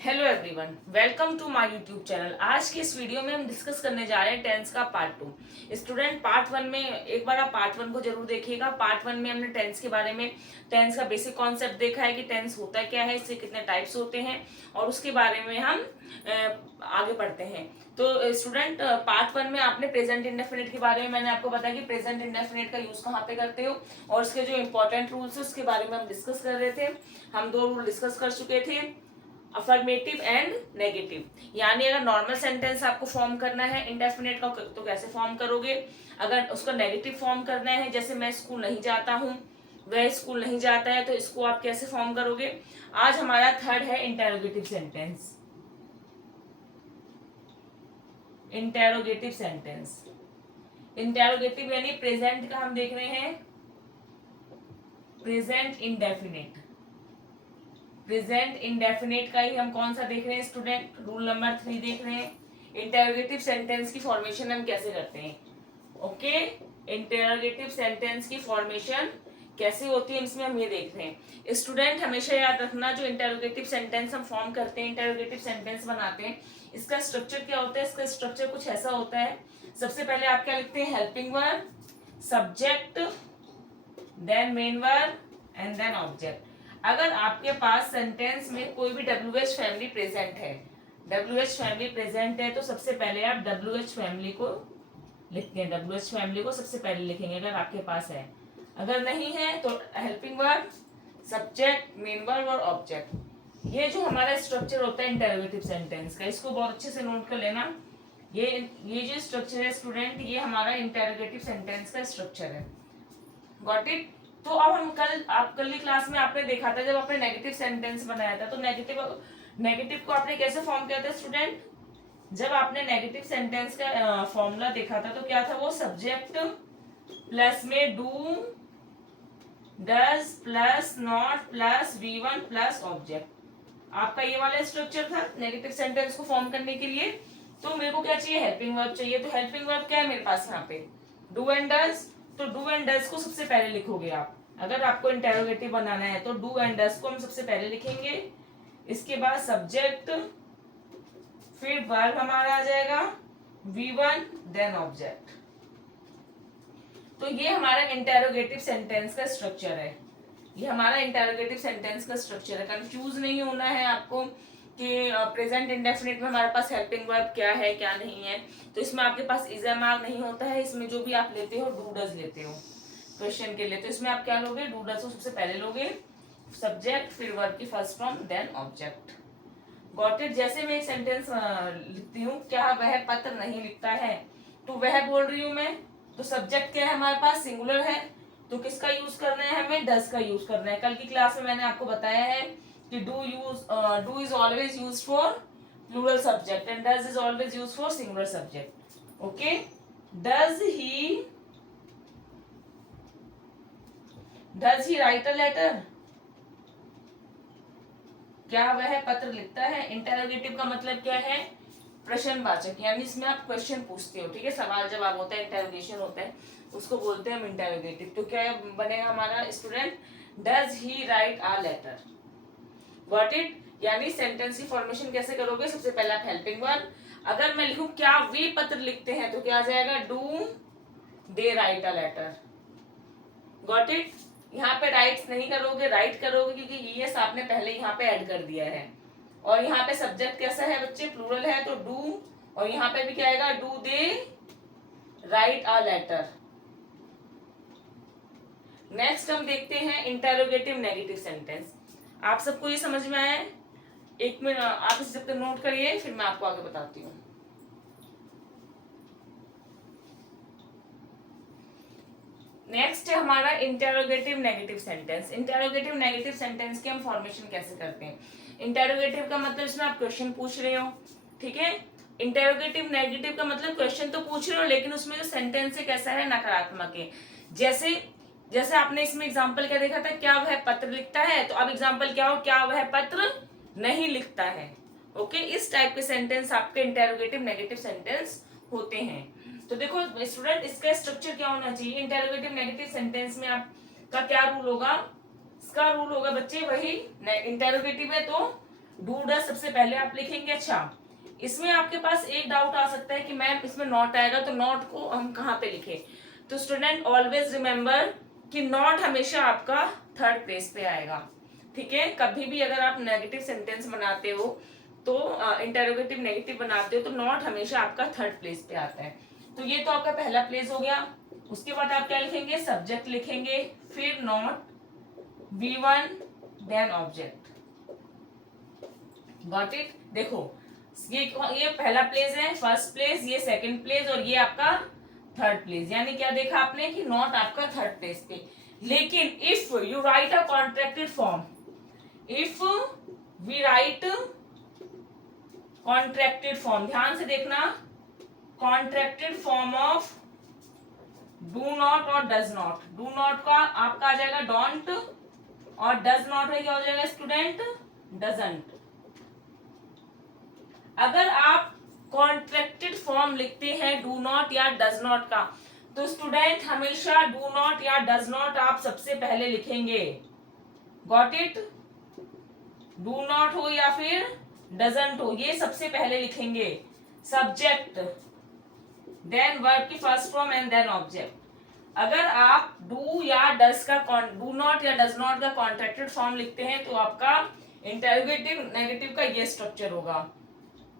Hello everyone, welcome to my YouTube channel. आज की इस वीडियो में हम डिस्कस करने जा रहे हैं टेंस का पार्ट 2। स्टूडेंट, पार्ट 1 में एक बार आप पार्ट 1 को जरूर देखिएगा। पार्ट 1 में हमने टेंस के बारे में, टेंस का बेसिक कॉन्सेप्ट देखा है कि टेंस होता क्या है, इससे कितने टाइप्स होते हैं और उसके बारे में हम आगे पढ़ते हैं। तो स्टूडेंट, पार्ट 1 में आपने प्रेजेंट इंडेफिनिट के बारे में मैंने आपको बताया कि प्रेजेंट इंडेफिनिट का यूज कहाँ पे करते हो और उसके जो इंपॉर्टेंट रूल्स है उसके बारे में हम डिस्कस कर रहे थे। हम 2 रूल डिस्कस कर चुके थे, अफर्मेटिव एंड नेगेटिव। यानी अगर नॉर्मल सेंटेंस आपको फॉर्म करना है इंडेफिनेट का तो कैसे फॉर्म करोगे, अगर उसका नेगेटिव फॉर्म करना है जैसे मैं स्कूल नहीं जाता हूँ, वह स्कूल नहीं जाता है, तो इसको आप कैसे फॉर्म करोगे। आज हमारा थर्ड है interrogative sentence. Interrogative sentence, interrogative यानी प्रेजेंट का हम देख रहे हैं, प्रेजेंट इंडेफिनिट। प्रेजेंट इंडेफिनिट का ही हम कौन सा देख रहे हैं स्टूडेंट, रूल नंबर 3 देख रहे हैं। इंटेरोगेटिव सेंटेंस की फॉर्मेशन हम कैसे करते हैं। ओके, इंटेरोगेटिव सेंटेंस की फॉर्मेशन कैसे होती है इसमें हम ये देख रहे हैं। स्टूडेंट, हमेशा याद रखना, जो इंटेरोगेटिव सेंटेंस हम फॉर्म करते हैं, इंटेरोगेटिव सेंटेंस बनाते हैं, इसका स्ट्रक्चर क्या होता है। इसका स्ट्रक्चर कुछ ऐसा होता है। सबसे पहले आप क्या लिखते हैं, helping verb, subject, then main verb and then object. अगर आपके पास सेंटेंस में कोई भी WH फैमिली प्रेजेंट है, WH फैमिली प्रेजेंट है, तो सबसे पहले आप WH फैमिली को लिखते हैं। WH फैमिली को सबसे पहले लिखेंगे अगर आपके पास है। अगर नहीं है तो helping verb, subject, main verb और ऑब्जेक्ट। ये जो हमारा स्ट्रक्चर होता है इंटरोगेटिव सेंटेंस का, इसको बहुत अच्छे से नोट कर लेना। ये जो स्ट्रक्चर है स्टूडेंट, ये हमारा इंटरोगेटिव सेंटेंस का स्ट्रक्चर है। Got it. तो अब हम आप कल की क्लास में आपने देखा था, जब आपने नेगेटिव सेंटेंस बनाया था, तो नेगेटिव को आपने कैसे फॉर्म किया था स्टूडेंट। जब आपने नेगेटिव सेंटेंस का फॉर्मूला देखा था तो क्या था वो, सब्जेक्ट प्लस में do, does plus not plus V1 plus object. आपका ये वाला स्ट्रक्चर था नेगेटिव सेंटेंस को फॉर्म करने के लिए। तो मेरे को क्या चाहिए, हेल्पिंग वर्ब चाहिए। तो हेल्पिंग वर्ब क्या है मेरे पास यहाँ पे, डू एंड डज। तो डू एंड डज को सबसे पहले लिखोगे आप। अगर आपको इंटेरोगेटिव बनाना है तो डू एंड डज को हम सबसे पहले लिखेंगे। इसके बाद सब्जेक्ट, फिर वर्ब हमारा आ जाएगा V1 देन ऑब्जेक्ट। तो ये हमारा इंटेरोगेटिव सेंटेंस का स्ट्रक्चर है। ये हमारा इंटेरोगेटिव सेंटेंस का स्ट्रक्चर है। कंफ्यूज नहीं होना है आपको कि प्रेजेंट इंडेफिनिट में हमारे पास हेल्पिंग वर्ब क्या है क्या नहीं है। तो इसमें आपके पास इज एम आर नहीं होता है। इसमें जो भी आप लेते हो डू डज लेते हो क्वेश्चन के लिए। तो इसमें आप क्या लोगे, डू डज को सबसे पहले लोगे, सब्जेक्ट, फिर वर्ब की first form, then object. Got it. जैसे मैं एक सेंटेंस लिखती हूँ, क्या वह पत्र नहीं लिखता है, तो वह बोल रही हूँ मैं। तो सब्जेक्ट क्या है हमारे पास, सिंगुलर है, तो किसका यूज करना है, हमें डज का यूज करना है। कल की क्लास में मैंने आपको बताया है कि do is always use for plural subject and does is always use for singular subject. Okay, does he write a letter, क्या वह पत्र लिखता है। इंटेरोगेटिव का मतलब क्या है, प्रश्नवाचक, यानी इसमें आप क्वेश्चन पूछते हो। ठीक है, सवाल जवाब होता है, इंटेरोगेशन होता है, उसको बोलते हैं हम इंटेरोगेटिव। तो क्या बनेगा हमारा student, does he write a letter. Got it. यानी सेंटेंस की फॉर्मेशन कैसे करोगे, सबसे पहले आप हेल्पिंग वर्ब। अगर मैं लिखूं क्या वे पत्र लिखते हैं, तो क्या आ जाएगा, do they write a letter. Got it. यहाँ पे राइट्स नहीं करोगे, राइट करोगे, क्योंकि यस आपने पहले यहाँ पे ऐड कर दिया है। और यहाँ पे सब्जेक्ट कैसा है बच्चे, प्लूरल है, तो डू, और यहाँ पे भी क्या आएगा, do they write a letter. Next हम देखते हैं इंटेरोगेटिव नेगेटिव सेंटेंस। आप सबको ये समझ में आया है। एक मिनट आप इसे जब तक नोट करिए, फिर मैं आपको आगे बताती हूँ। नेक्स्ट है हमारा interrogative negative sentence. Interrogative negative sentence की हम फॉर्मेशन कैसे करते हैं। इंटेरोगेटिव का मतलब इसमें आप क्वेश्चन पूछ रहे हो, ठीक है। इंटेरोगेटिव नेगेटिव का मतलब क्वेश्चन तो पूछ रहे हो, लेकिन उसमें जो सेंटेंस है कैसा है, नकारात्मक है। जैसे जैसे आपने इसमें एग्जाम्पल क्या देखा था, क्या वह पत्र लिखता है, तो अब एग्जाम्पल क्या हो, क्या वह पत्र नहीं लिखता है। ओके, इस टाइप के सेंटेंस आपके इंटेरोगेटिव नेगेटिव सेंटेंस होते हैं। तो देखो स्टूडेंट, इसका स्ट्रक्चर क्या होना चाहिए इंटेरोगेटिव नेगेटिव सेंटेंस में, आपका क्या रूल होगा। इसका रूल होगा बच्चे वही, इंटेरोगेटिव है तो डू डज सबसे पहले आप लिखेंगे। अच्छा, इसमें आपके पास एक डाउट आ सकता है कि मैम इसमें नॉट आएगा, तो नॉट को हम कहाँ पे लिखें? तो स्टूडेंट ऑलवेज रिमेम्बर कि नॉट हमेशा आपका थर्ड प्लेस पे आएगा, ठीक है। कभी भी अगर आप नेगेटिव सेंटेंस बनाते हो, तो इंटरोगेटिव नेगेटिव बनाते हो, तो नॉट हमेशा आपका थर्ड प्लेस पे आता है। तो ये तो आपका पहला प्लेस हो गया। उसके बाद आप क्या लिखेंगे? सब्जेक्ट लिखेंगे, फिर not, V1 then object. Got it? देखो ये पहला प्लेस है, फर्स्ट प्लेस, ये सेकंड प्लेस, और ये आपका थर्ड प्लेस। यानी क्या देखा आपने कि नॉट आपका थर्ड प्लेस पे। लेकिन if you write a contracted form, if we write contracted form, ध्यान से देखना, contracted form of do not और डज नॉट। डू नॉट का आपका आ जाएगा डोंट, और डज नॉट है क्या हो जाएगा स्टूडेंट? डजंट। अगर आप कॉन्ट्रैक्टेड फॉर्म लिखते हैं डू नॉट या डज नॉट का, तो स्टूडेंट हमेशा डू नॉट या डज नॉट आप सबसे पहले लिखेंगे। Got it? डू नॉट हो या फिर डजंट हो, ये सबसे पहले लिखेंगे। सब्जेक्ट, देन वर्ब की first form and then object. अगर आप डू या डज का, डू नॉट या डज नॉट का कॉन्ट्रैक्टेड फॉर्म लिखते हैं, तो आपका इंटरोगेटिव नेगेटिव का ये स्ट्रक्चर होगा।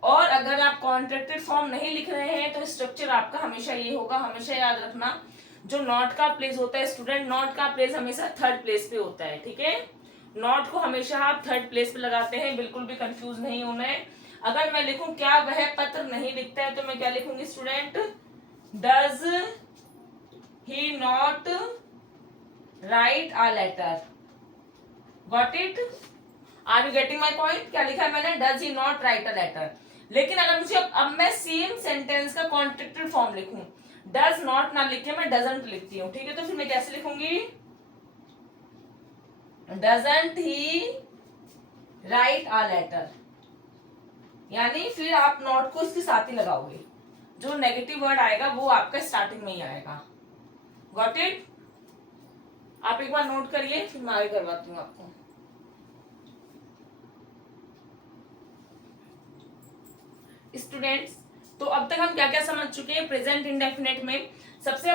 और अगर आप कॉन्ट्रैक्टेड फॉर्म नहीं लिख रहे हैं, तो स्ट्रक्चर आपका हमेशा ये होगा। हमेशा याद रखना, जो नॉट का प्लेस होता है स्टूडेंट, नॉट का प्लेस हमेशा थर्ड प्लेस पे होता है, ठीक है। नॉट को हमेशा आप थर्ड प्लेस पे लगाते हैं, बिल्कुल भी कंफ्यूज नहीं होना है। अगर मैं लिखूं क्या वह पत्र नहीं लिखता है, तो मैं क्या लिखूंगी student? Does he not write a letter. Got it? Are you getting my point? क्या लिखा है मैंने? Does he not write a letter. लेकिन अगर मुझे अब मैं सेम सेंटेंस का कॉन्ट्रैक्टेड फॉर्म लिखूं, डज नॉट ना लिख के मैं डजंट लिखती हूँ, ठीक है, तो फिर मैं कैसे लिखूंगी? Doesn't he write a letter. यानी फिर आप नॉट को इसके साथ ही लगाओगे, जो नेगेटिव वर्ड आएगा वो आपका स्टार्टिंग में ही आएगा। Got it? आप एक बार नोट करिए, फिर मैं आगे करवाती हूँ आपको। स्टूडेंट्स, तो अब तक हम क्या क्या समझ चुके हैं प्रेजेंट इंडेफिनेट में? सबसे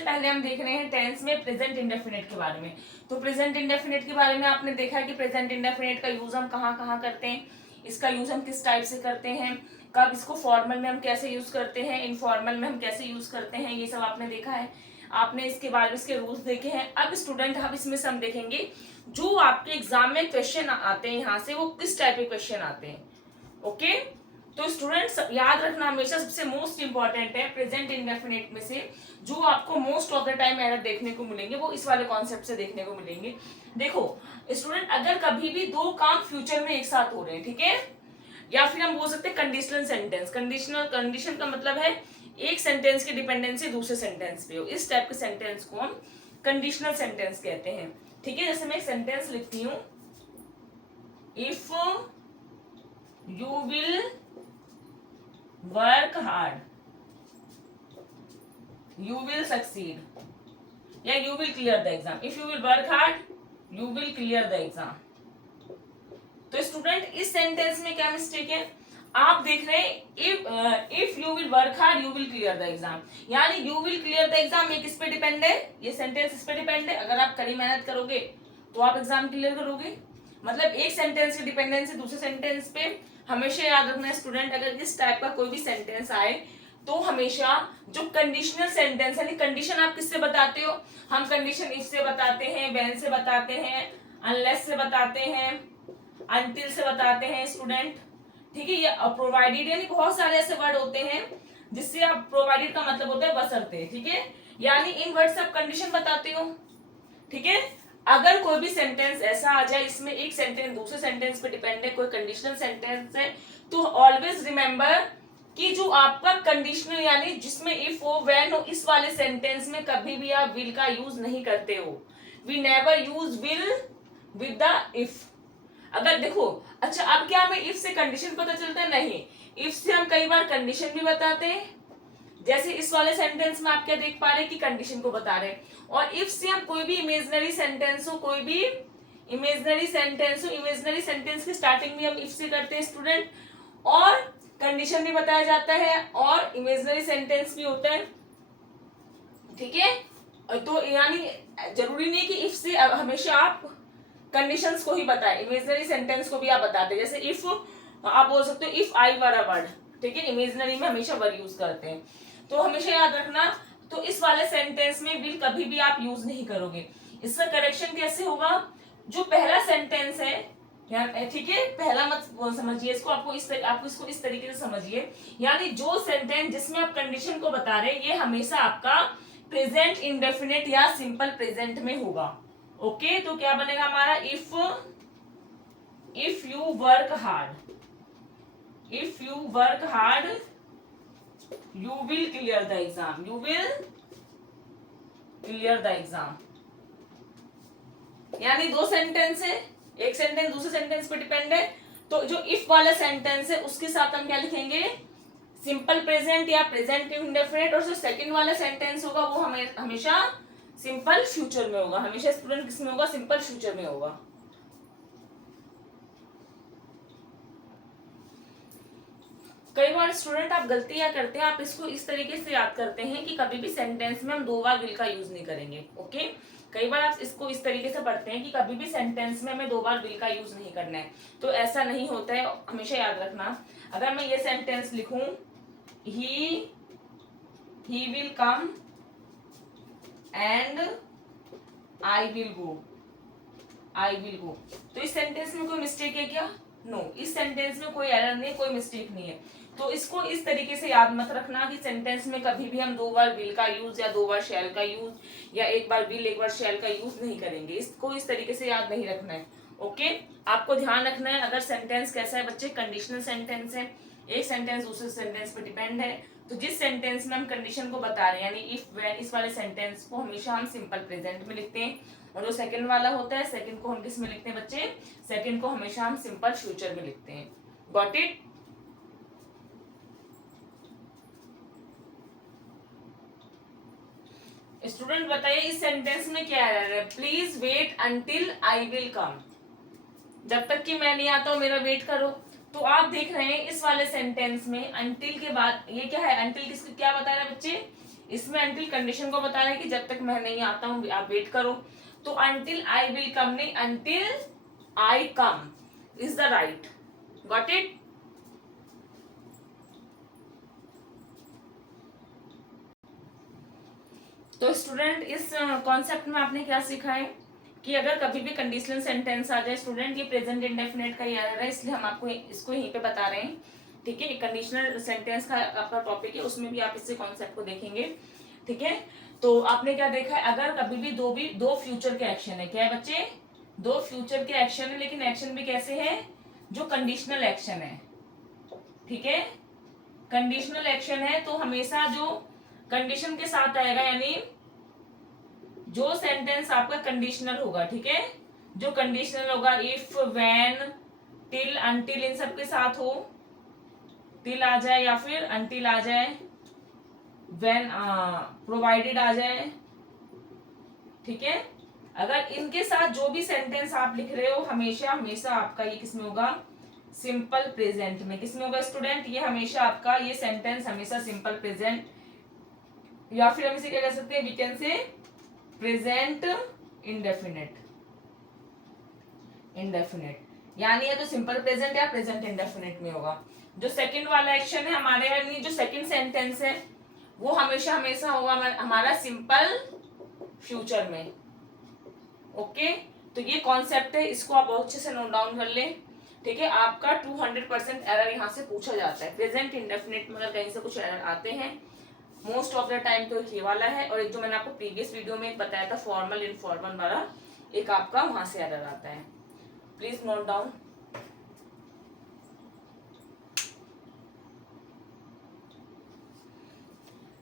पहले हम देख रहे हैं टेंस में प्रेजेंट इंडेफिनेट के बारे में। तो प्रेजेंट इंडेफिनेट के बारे में आपने देखा है कि प्रेजेंट इंडेफिनेट का यूज हम कहाँ कहाँ करते हैं, इसका यूज हम किस टाइप से करते हैं, कब इसको फॉर्मल में हम कैसे यूज करते हैं, इनफॉर्मल में हम कैसे यूज करते हैं, ये सब आपने देखा है। आपने इसके बारे में इसके रूल्स देखे हैं। अब स्टूडेंट हम इसमें से हम देखेंगे जो आपके एग्जाम में क्वेश्चन आते हैं यहाँ से, वो किस टाइप के क्वेश्चन आते हैं। ओके, तो स्टूडेंट्स याद रखना हमेशा सबसे मोस्ट इंपॉर्टेंट है प्रेजेंट इंडेफिनिट में से जो आपको most of the time error देखने को मिलेंगे, वो इस वाले कॉन्सेप्ट से देखने को मिलेंगे। देखो स्टूडेंट, अगर कभी भी दो काम फ्यूचर में एक साथ हो रहे हैं, ठीक है, या फिर हम बोल सकते हैं कंडीशनल सेंटेंस। कंडीशन का मतलब है एक सेंटेंस की डिपेंडेंसी दूसरे सेंटेंस पे हो, इस टाइप के सेंटेंस को हम कंडीशनल सेंटेंस कहते हैं, ठीक है। जैसे मैं एक सेंटेंस लिखती हूँ, if you will work hard you will succeed या you will clear the exam। if you will work hard you will clear the exam। तो स्टूडेंट इस सेंटेंस में क्या मिस्टेक है? आप देख रहे हैं if you will work hard you will clear the exam, यानी you will clear the exam ये किस पे डिपेंड है? ये सेंटेंस इस पे डिपेंड है। अगर आप कड़ी मेहनत करोगे तो आप एग्जाम क्लियर करोगे। मतलब एक सेंटेंस की डिपेंडेंसी दूसरे सेंटेंस पे। हमेशा याद रखना है स्टूडेंट, अगर इस टाइप का कोई भी सेंटेंस आए तो हमेशा जो कंडीशनल सेंटेंस यानी कंडीशन आप किससे बताते हो? हम कंडीशन इफ से बताते हैं, व्हेन से बताते हैं, अनलेस से बताते हैं, अनटिल से बताते हैं स्टूडेंट, ठीक है। ये प्रोवाइडेड यानी बहुत सारे ऐसे वर्ड होते हैं जिससे आप प्रोवाइडेड का मतलब होता है बशर्ते, ठीक है, यानी इन वर्ड से आप कंडीशन बताते हो, ठीक है। अगर कोई भी सेंटेंस ऐसा आ जाए इसमें एक सेंटेंस दूसरे सेंटेंस पे डिपेंड है, कोई कंडीशनल सेंटेंस है, तो ऑलवेज रिमेंबर कि जो आपका कंडीशनल यानी जिसमें इफ हो व्हेन हो, इस वाले सेंटेंस में कभी भी आप विल का यूज नहीं करते हो। We never use will with the if. अगर देखो, अच्छा अब क्या हमें इफ से कंडीशन पता चलता है? नहीं, इफ से हम कई बार कंडीशन भी बताते हैं। जैसे इस वाले सेंटेंस में आप क्या देख पा रहे हैं कि कंडीशन को बता रहे हैं। और इफ से हम कोई भी इमेजिनरी सेंटेंस हो, कोई भी इमेजिनरी सेंटेंस हो, इमेजिनरी सेंटेंस की स्टार्टिंग भी हम इफ से करते हैं स्टूडेंट, और कंडीशन भी बताया जाता है और इमेजिनरी सेंटेंस भी होता है, ठीक है। तो यानी जरूरी नहीं कि इफ से हमेशा आप कंडीशंस को ही बताएं, इमेजिनरी सेंटेंस को भी आप बताते हैं। जैसे इफ आप बोल सकते हो if I were a bird, ठीक है, इमेजिनरी में हमेशा वर यूज करते हैं, तो हमेशा याद रखना। तो इस वाले सेंटेंस में विल कभी भी आप यूज नहीं करोगे। इसका करेक्शन कैसे होगा, जो पहला सेंटेंस है, ठीक है, पहला मत समझिए इसको, आपको इसको इस तरीके से समझिए, यानी जो सेंटेंस जिसमें आप कंडीशन को बता रहे हैं ये हमेशा आपका प्रेजेंट इंडेफिनिट या सिंपल प्रेजेंट में होगा। ओके, तो क्या बनेगा हमारा, if you work hard, if you work hard you will clear the exam, you will clear the exam. यानी दो सेंटेंस है, एक सेंटेंस दूसरे सेंटेंस पे डिपेंड है, तो जो इफ वाला सेंटेंस है उसके साथ हम क्या लिखेंगे, सिंपल प्रेजेंट या प्रेजेंट इंडेफिनिट, और जो सेकंड वाला सेंटेंस होगा वो हमेशा सिंपल फ्यूचर में होगा, हमेशा स्टूडेंट किस में होगा, सिंपल फ्यूचर में होगा। कई बार स्टूडेंट आप गलतियां करते हैं, आप इसको इस तरीके से याद करते हैं कि कभी भी सेंटेंस में हम दो बार विल का यूज नहीं करेंगे। ओके, कई बार आप इसको इस तरीके से पढ़ते हैं कि कभी भी सेंटेंस में हमें दो बार विल का यूज नहीं करना है, तो ऐसा नहीं होता है, हमेशा याद रखना। अगर मैं ये सेंटेंस लिखूं, he will come and I will go, I will go, तो इस सेंटेंस में कोई मिस्टेक है क्या, नो, इस सेंटेंस में कोई एरर नहीं, कोई मिस्टेक नहीं है। तो इसको इस तरीके से याद मत रखना कि सेंटेंस में कभी भी हम दो बार विल का यूज या दो बार शैल का यूज या एक बार विल एक बार शैल का यूज नहीं करेंगे, इसको इस तरीके से याद नहीं रखना है। ओके, आपको ध्यान रखना है, अगर सेंटेंस कैसा है बच्चे, कंडीशनल सेंटेंस है, एक सेंटेंस दूसरे सेंटेंस पे डिपेंड है, तो जिस सेंटेंस में हम कंडीशन को बता रहे हैं, यानी इफ व्हेन, इस वाले सेंटेंस को हमेशा हम सिंपल प्रेजेंट में लिखते हैं, और जो सेकंड वाला होता है, सेकंड को हम किस में लिखते हैं बच्चे, सेकंड को हमेशा हम सिंपल फ्यूचर में लिखते हैं। Got it? स्टूडेंट बताइए इस सेंटेंस में क्या एरर है, please wait until I will come, जब तक कि मैं नहीं आता हूं मेरा वेट करो। तो आप देख रहे हैं इस वाले सेंटेंस में अंटिल के बाद ये क्या है, अंटिल किसको क्या बता रहा है बच्चे, इसमें अंटिल कंडीशन को बता रहा है कि जब तक मैं नहीं आता हूं आप वेट करो, तो अंटिल आई विल कम नहीं, until I come is the right. Got it? तो स्टूडेंट इस कॉन्सेप्ट में आपने क्या सीखा है कि अगर कभी भी कंडीशनल सेंटेंस आ जाए स्टूडेंट, ये प्रेजेंट इंडेफिनिट का ही एरर है, इसलिए हम आपको इसको यहीं पे बता रहे हैं, ठीक है। कंडीशनल सेंटेंस का आपका टॉपिक है, उसमें भी आप इससे कॉन्सेप्ट को देखेंगे, ठीक है। तो आपने क्या देखा है, अगर कभी भी दो फ्यूचर के एक्शन है, क्या है बच्चे, दो फ्यूचर के एक्शन है, लेकिन एक्शन भी कैसे है, जो कंडीशनल एक्शन है, ठीक है, कंडीशनल एक्शन है, तो हमेशा जो कंडीशन के साथ आएगा, यानी जो सेंटेंस आपका कंडीशनल होगा, ठीक है, जो कंडीशनल होगा, इफ व्हेन टिल अंटिल इन सब के साथ हो, टिल आ जाए या फिर अंटिल आ जाए, व्हेन प्रोवाइडेड आ जाए, ठीक है, अगर इनके साथ जो भी सेंटेंस आप लिख रहे हो हमेशा हमेशा आपका ये किसमें होगा, सिंपल प्रेजेंट में। किसमें होगा स्टूडेंट, ये हमेशा आपका ये सेंटेंस हमेशा सिंपल प्रेजेंट, या फिर हम इसे क्या कह सकते हैं, we can say present indefinite, indefinite, यानी ये तो सिंपल प्रेजेंट या प्रेजेंट इंडेफिनिट में होगा। जो सेकंड वाला एक्शन है हमारे, यानी जो सेकंड सेंटेंस है वो हमेशा हमेशा होगा हमारा सिंपल फ्यूचर में। ओके, तो ये कॉन्सेप्ट है, इसको आप बहुत अच्छे से नोट डाउन कर ले, ठीक है। आपका 200% एरर यहाँ से पूछा जाता है, प्रेजेंट इंडेफिनिट में अगर कहीं से कुछ एरर आते हैं, मोस्ट ऑफ द टाइम तो ये वाला है, और एक जो मैंने आपको प्रीवियस वीडियो में बताया था फॉर्मल इनफॉर्मल वाला, एक आपका वहां से एरर आता है, please note down.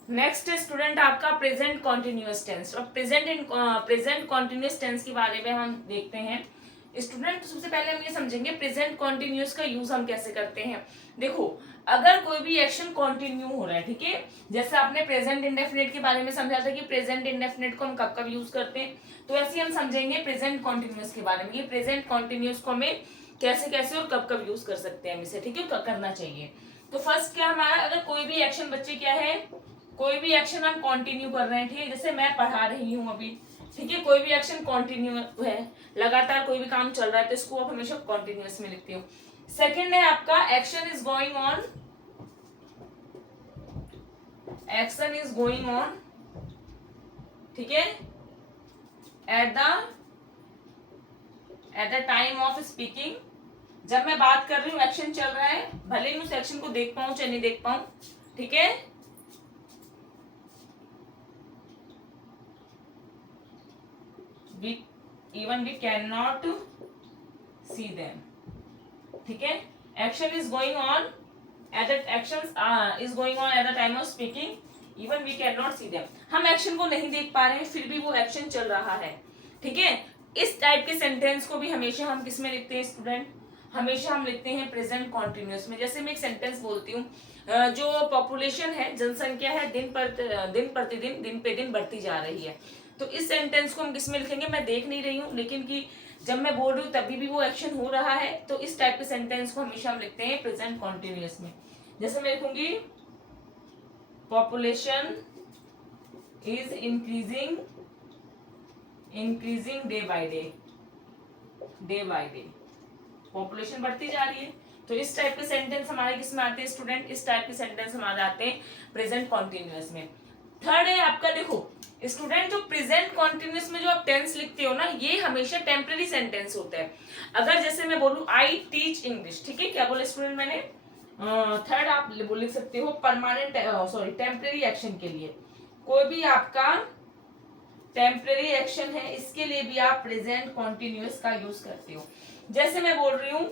Next student आपका प्रेजेंट कॉन्टिन्यूअस टेंस, और प्रेजेंट कॉन्टिन्यूअस टेंस के बारे में हम देखते हैं स्टूडेंट, सबसे पहले हम ये समझेंगे प्रेजेंट कॉन्टिन्यूस का यूज हम कैसे करते हैं। देखो, अगर कोई भी एक्शन कंटिन्यू हो रहा है, ठीक है, जैसे आपने प्रेजेंट इंडेफिनिट के बारे में समझा था कि प्रेजेंट इंडेफिनिट को हम कब कब यूज करते हैं, तो ऐसे हम समझेंगे प्रेजेंट कॉन्टिन्यूस के बारे में कि प्रेजेंट कॉन्टिन्यूस को हमें कैसे कैसे और कब कब यूज कर सकते हैं इसे, ठीक है, करना चाहिए। तो फर्स्ट क्या हमारा, अगर कोई भी एक्शन बच्चे क्या है, कोई भी एक्शन हम कंटिन्यू कर रहे हैं, ठीक है, जैसे मैं पढ़ा रही हूँ अभी, ठीक है, कोई भी एक्शन कंटिन्यू है, लगातार कोई भी काम चल रहा है, तो इसको आप हमेशा कंटिन्यूअस में लिखते हो। सेकंड है आपका action is going on, action is going on, ठीक है, eight the time of speaking, जब मैं बात कर रही हूँ एक्शन चल रहा है, भले ही उस एक्शन को देख पाऊं चाहे नहीं देख पाऊं, ठीक है। Even we cannot see them, ठीक है। Action is going on at the action is going on at the time of speaking, even we can not see them, हम एक्शन को नहीं देख पा रहे हैं फिर भी वो एक्शन चल रहा है, ठीक है। इस टाइप के सेंटेंस को भी हमेशा हम किस में लिखते हैं स्टूडेंट, हमेशा हम लिखते हैं प्रेजेंट कॉन्टिन्यूअस में। जैसे मैं एक सेंटेंस बोलती हूँ, जो पॉपुलेशन है, जनसंख्या है, दिन प्रतिदिन, दिन पे दिन बढ़ती जा रही है, तो इस सेंटेंस को हम किस में लिखेंगे, मैं देख नहीं रही हूँ लेकिन कि जब मैं बोल रही हूँ तभी भी वो एक्शन हो रहा है, तो इस टाइप के सेंटेंस को हमेशा हम लिखते हैं प्रेजेंट कॉन्टिन्यूअस में। जैसे मैं लिखूंगी population is increasing day by day, population बढ़ती जा रही है, तो इस टाइप के सेंटेंस हमारे किस में आते हैं स्टूडेंट, इस टाइप के सेंटेंस हमारे आते हैं प्रेजेंट कॉन्टिन्यूअस में। थर्ड है आपका, देखो स्टूडेंट, जो प्रेजेंट कॉन्टिन्यूअस में जो आप टेंस लिखते हो ना, ये हमेशा टेम्पररी सेंटेंस होता है। अगर जैसे मैं बोलूं आई टीच इंग्लिश, ठीक है, क्या बोले स्टूडेंट मैंने, थर्ड आप लिख सकते हो परमानेंट, सॉरी टेम्पररी एक्शन के लिए, कोई भी आपका टेम्पररी एक्शन है, इसके लिए भी आप प्रेजेंट कॉन्टिन्यूअस का यूज करते हो। जैसे मैं बोल रही हूं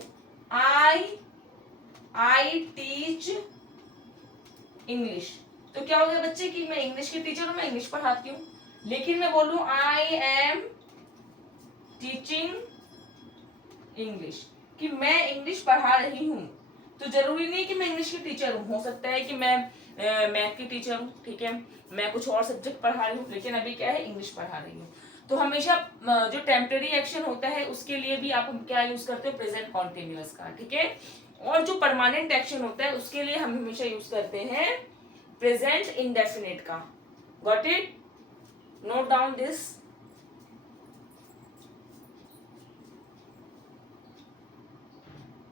आई टीच इंग्लिश, तो क्या हो गया बच्चे कि मैं इंग्लिश की टीचर हूं, मैं इंग्लिश पढ़ाती हूँ, लेकिन मैं बोलूं आई एम टीचिंग इंग्लिश, कि मैं इंग्लिश पढ़ा रही हूँ, तो जरूरी नहीं कि मैं इंग्लिश की टीचर हूँ, हो सकता है कि मैं मैथ की टीचर हूँ, ठीक है, मैं कुछ और सब्जेक्ट पढ़ा रही हूँ, लेकिन अभी क्या है, इंग्लिश पढ़ा रही हूँ। तो हमेशा जो टेम्पररी एक्शन होता है उसके लिए भी आप क्या यूज करते हो, प्रेजेंट कॉन्टिन्यूअस का, ठीक है। और जो परमानेंट एक्शन होता है उसके लिए हम हमेशा यूज करते हैं प्रेजेंट इंडेफिनिट का। Got it, note down this.